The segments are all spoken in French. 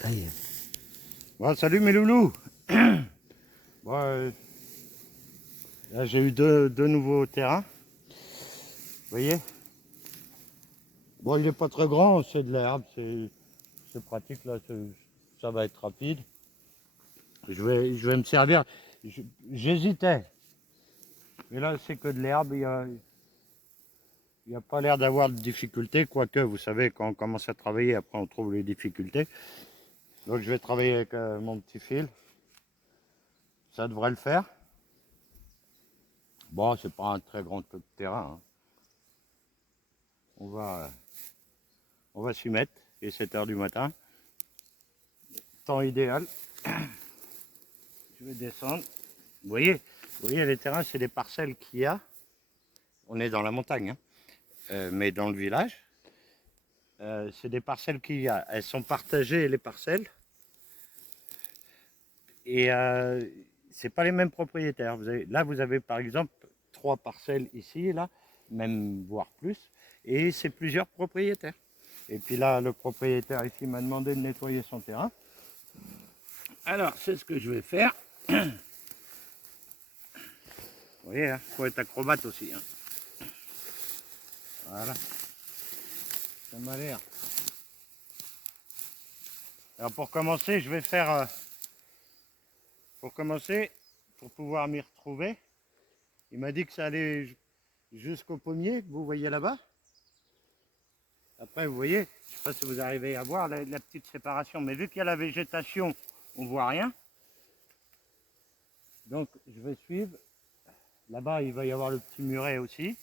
Ça y est. Bon, salut mes loulous. Bon, là j'ai eu deux nouveaux terrains. Vous voyez. Bon, il n'est pas très grand, c'est de l'herbe, c'est pratique là, ça va être rapide. Je vais me servir. J'hésitais. Mais là c'est que de l'herbe, il n'y a pas l'air d'avoir de difficultés, quoique vous savez quand on commence à travailler, après on trouve les difficultés. Donc je vais travailler avec mon petit fil. Ça devrait le faire. Bon, c'est pas un très grand terrain, hein. On va s'y mettre, il est 7 h du matin. Temps idéal. Je vais descendre. Vous voyez les terrains, c'est des parcelles qu'il y a. On est dans la montagne, hein, mais dans le village. C'est des parcelles qu'il y a. Elles sont partagées, les parcelles. Et c'est pas les mêmes propriétaires. Là, vous avez par exemple 3 parcelles ici, là, même voire plus. Et c'est plusieurs propriétaires. Et puis là, le propriétaire ici m'a demandé de nettoyer son terrain. Alors, c'est ce que je vais faire. Vous voyez, il faut être acrobate aussi, hein. Voilà. Ça m'a l'air. Alors pour commencer, je vais faire... pour commencer, pour pouvoir m'y retrouver, il m'a dit que ça allait jusqu'au pommier, que vous voyez là-bas. Après, vous voyez, je ne sais pas si vous arrivez à voir la petite séparation, mais vu qu'il y a la végétation, on ne voit rien. Donc, je vais suivre. Là-bas, il va y avoir le petit muret aussi.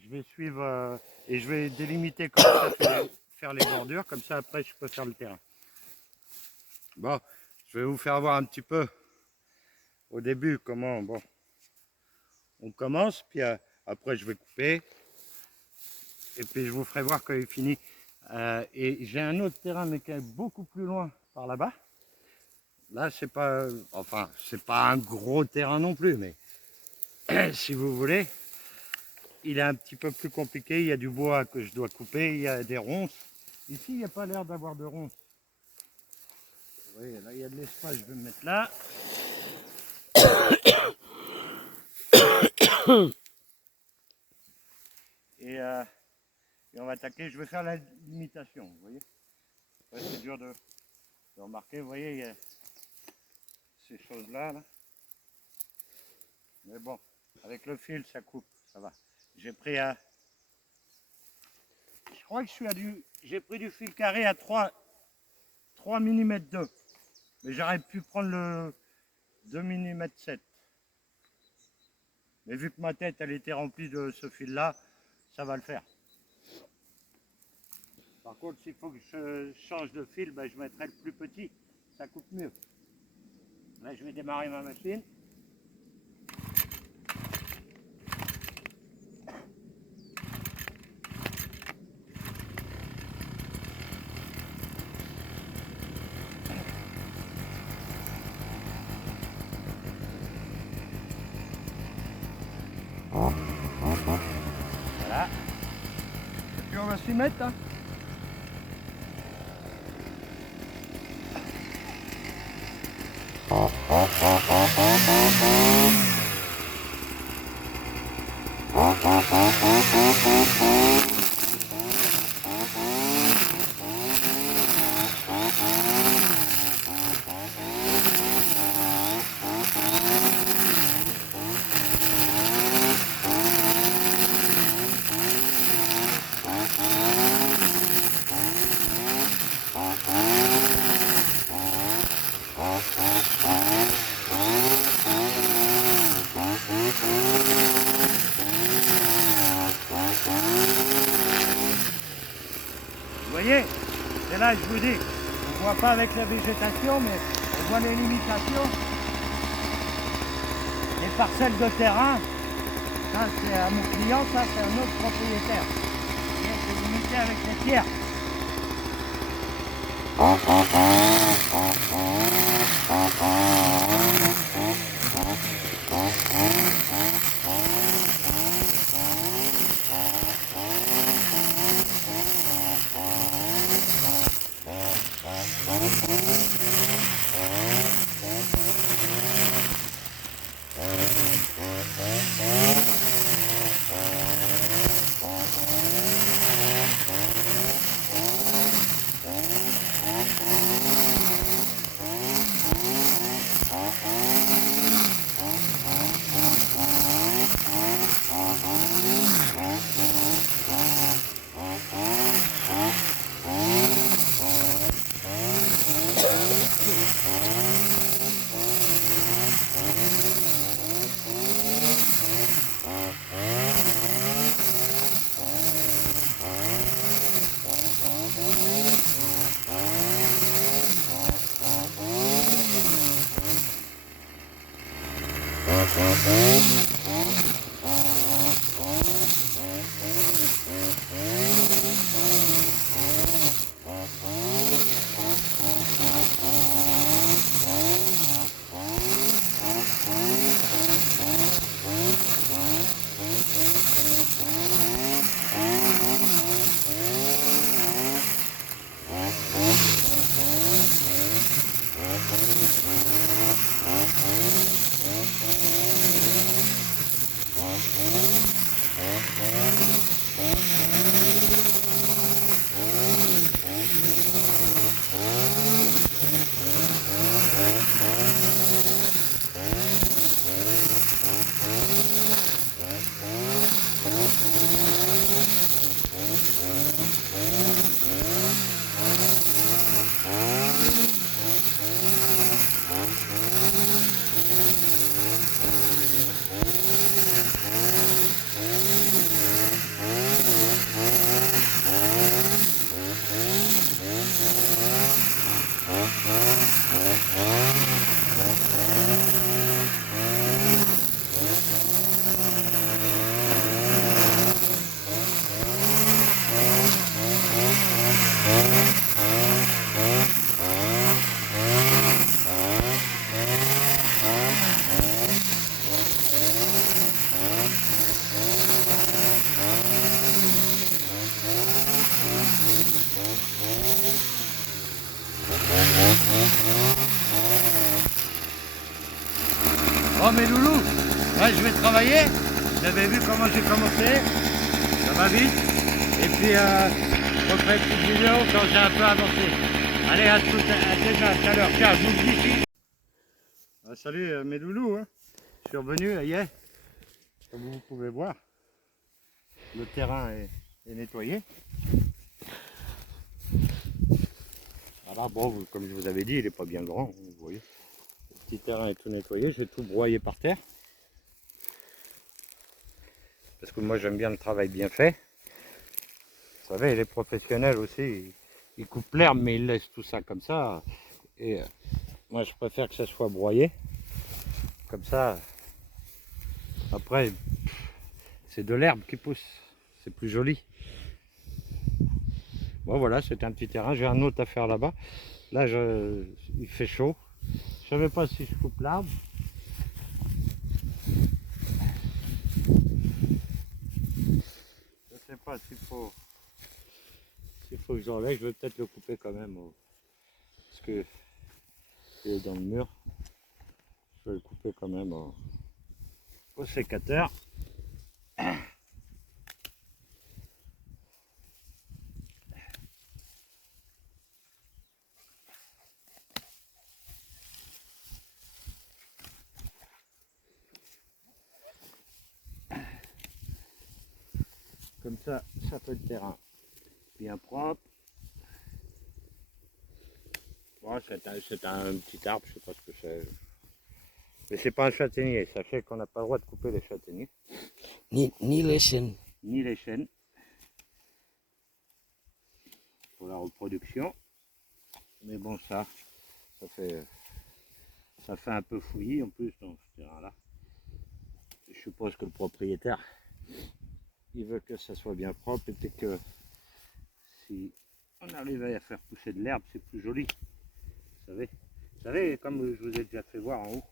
Je vais suivre et je vais délimiter comme ça, faire les bordures, comme ça après je peux faire le terrain. Bon, je vais vous faire voir un petit peu au début comment on commence, puis après je vais couper. Et puis je vous ferai voir quand il finit. Et j'ai un autre terrain mais qui est beaucoup plus loin par là-bas. Là c'est pas, enfin c'est pas un gros terrain non plus, mais si vous voulez, il est un petit peu plus compliqué. Il y a du bois que je dois couper, il y a des ronces. Ici il n'y a pas l'air d'avoir de ronces. Vous voyez, là il y a de l'espace, je vais me mettre là. Et on va attaquer, je vais faire la limitation, vous voyez. Ouais, c'est dur de remarquer, vous voyez, il y a ces choses-là. Là. Mais bon, avec le fil, ça coupe, ça va. J'ai pris à... Je crois que j'ai pris du fil carré à 3 mm 2. Mais j'aurais pu prendre le 2 mm 7. Mais vu que ma tête, elle était remplie de ce fil-là, ça va le faire. Par contre, s'il faut que je change de fil, ben, je mettrai le plus petit. Ça coupe mieux. Là, je vais démarrer ma machine. Voilà. Et puis on va s'y mettre, hein. Vous voyez, c'est là, je vous dis, on ne voit pas avec la végétation, mais on voit les limitations. Les parcelles de terrain, ça c'est à mon client, ça c'est un autre propriétaire. C'est limité avec les pierres. mes loulous, là je vais travailler. Vous avez vu comment j'ai commencé. Ça va vite. Et puis je referai une petite vidéo quand j'ai un peu avancé. Allez, à tout à l'heure. Tiens, je vous dis ici. Ah, salut mes loulous. Hein. Je suis revenu, ça y est. Comme vous pouvez voir, le terrain est nettoyé. Voilà, bon, comme je vous avais dit, il n'est pas bien grand, vous voyez. Le petit terrain est tout nettoyé, j'ai tout broyé par terre. Parce que moi j'aime bien le travail bien fait. Vous savez, les professionnels aussi, ils coupent l'herbe, mais ils laissent tout ça comme ça. Et moi je préfère que ça soit broyé. Comme ça, après, c'est de l'herbe qui pousse. C'est plus joli. Bon voilà, c'est un petit terrain. J'ai un autre à faire là-bas. Là, il fait chaud. Je ne savais pas si je coupe l'arbre. Je ne sais pas s'il faut que j'enlève. Je vais peut-être le couper quand même. Parce que il est dans le mur. Je vais le couper quand même au sécateur. Comme ça fait le terrain bien propre. Bon, c'est un petit arbre, je sais pas ce que c'est. Mais c'est pas un châtaignier, sachez qu'on n'a pas le droit de couper les châtaigniers. Ni les chênes. Ni les chênes. Pour la reproduction. Mais bon, ça fait un peu fouillis en plus dans ce terrain-là. Je suppose que le propriétaire, il veut que ça soit bien propre et puis que si on arrivait à faire pousser de l'herbe, c'est plus joli. Vous savez, comme je vous ai déjà fait voir en haut,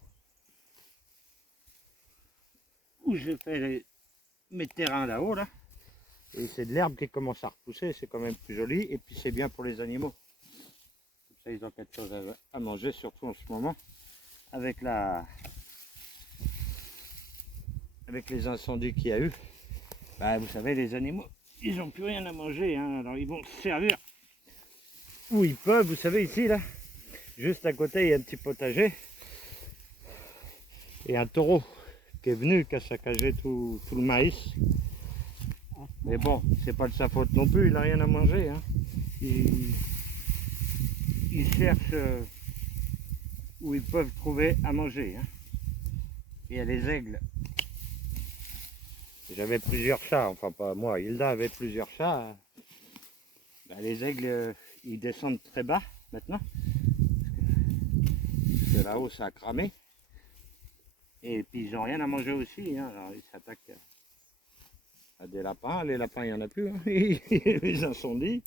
où j'ai fait mes terrains là-haut, là, et c'est de l'herbe qui commence à repousser, c'est quand même plus joli, et puis c'est bien pour les animaux. Comme ça, ils ont quelque chose à manger, surtout en ce moment, avec les incendies qu'il y a eu. Bah, vous savez, les animaux, ils n'ont plus rien à manger, hein, alors ils vont se servir où ils peuvent. Vous savez, ici, là, juste à côté, il y a un petit potager, et un taureau qui est venu, qui a saccagé tout le maïs. Mais bon, c'est pas de sa faute non plus, il n'a rien à manger. Hein. Il cherche où ils peuvent trouver à manger. Hein. Il y a les aigles. J'avais plusieurs chats, enfin pas moi, Hilda avait plusieurs chats. Ben, les aigles, ils descendent très bas maintenant. Parce que là-haut, ça a cramé. Et puis ils n'ont rien à manger aussi. Hein. Alors ils s'attaquent à des lapins. Les lapins, il n'y en a plus. Hein. Les incendies.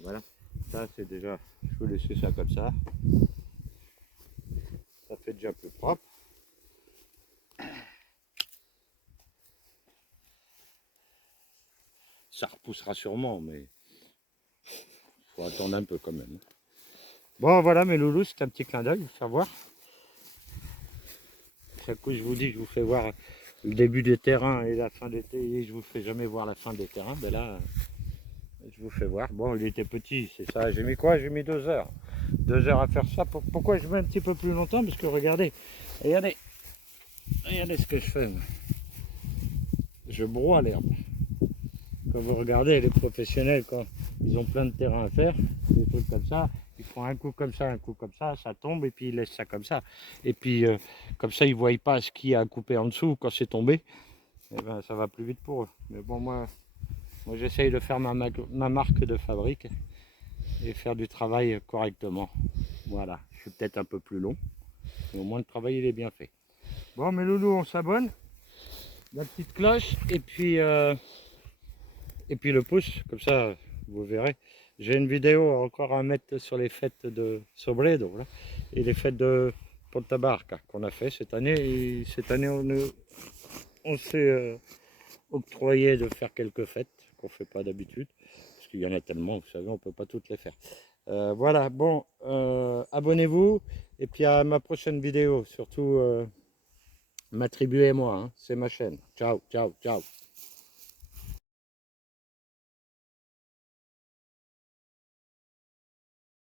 Voilà. Ça, c'est déjà... Je vais laisser ça comme ça. Ça fait déjà plus propre. Ça repoussera sûrement, mais il faut attendre un peu quand même. Bon, voilà mes loulous, c'est un petit clin d'œil, faire voir. Chaque coup, je vous dis, je vous fais voir le début des terrains et la fin des terrains. Je vous fais jamais voir la fin des terrains. Ben là, je vous fais voir. Bon, il était petit, c'est ça. J'ai mis quoi? J'ai mis 2 heures. 2 heures à faire ça. Pourquoi je mets un petit peu plus longtemps? Parce que regardez, regardez ce que je fais. Moi. Je broie l'herbe. Quand vous regardez les professionnels, quand ils ont plein de terrain à faire, des trucs comme ça, ils font un coup comme ça, ça tombe et puis ils laissent ça comme ça. Et puis comme ça, ils ne voient pas ce qu'il y a à couper en dessous quand c'est tombé. Et ben, ça va plus vite pour eux. Mais bon, moi j'essaye de faire ma marque de fabrique et faire du travail correctement. Voilà, je suis peut-être un peu plus long, mais au moins le travail il est bien fait. Bon, mes loulous, on s'abonne. La petite cloche et puis le pouce, comme ça vous verrez. J'ai une vidéo encore à mettre sur les fêtes de Sobredo là, et les fêtes de Ponta Barca qu'on a fait cette année. Et cette année on s'est octroyé de faire quelques fêtes qu'on ne fait pas d'habitude. Parce qu'il y en a tellement, vous savez, on ne peut pas toutes les faire. Voilà, bon, abonnez-vous, Et puis à ma prochaine vidéo, surtout m'attribuez moi, hein, c'est ma chaîne. Ciao, ciao, ciao.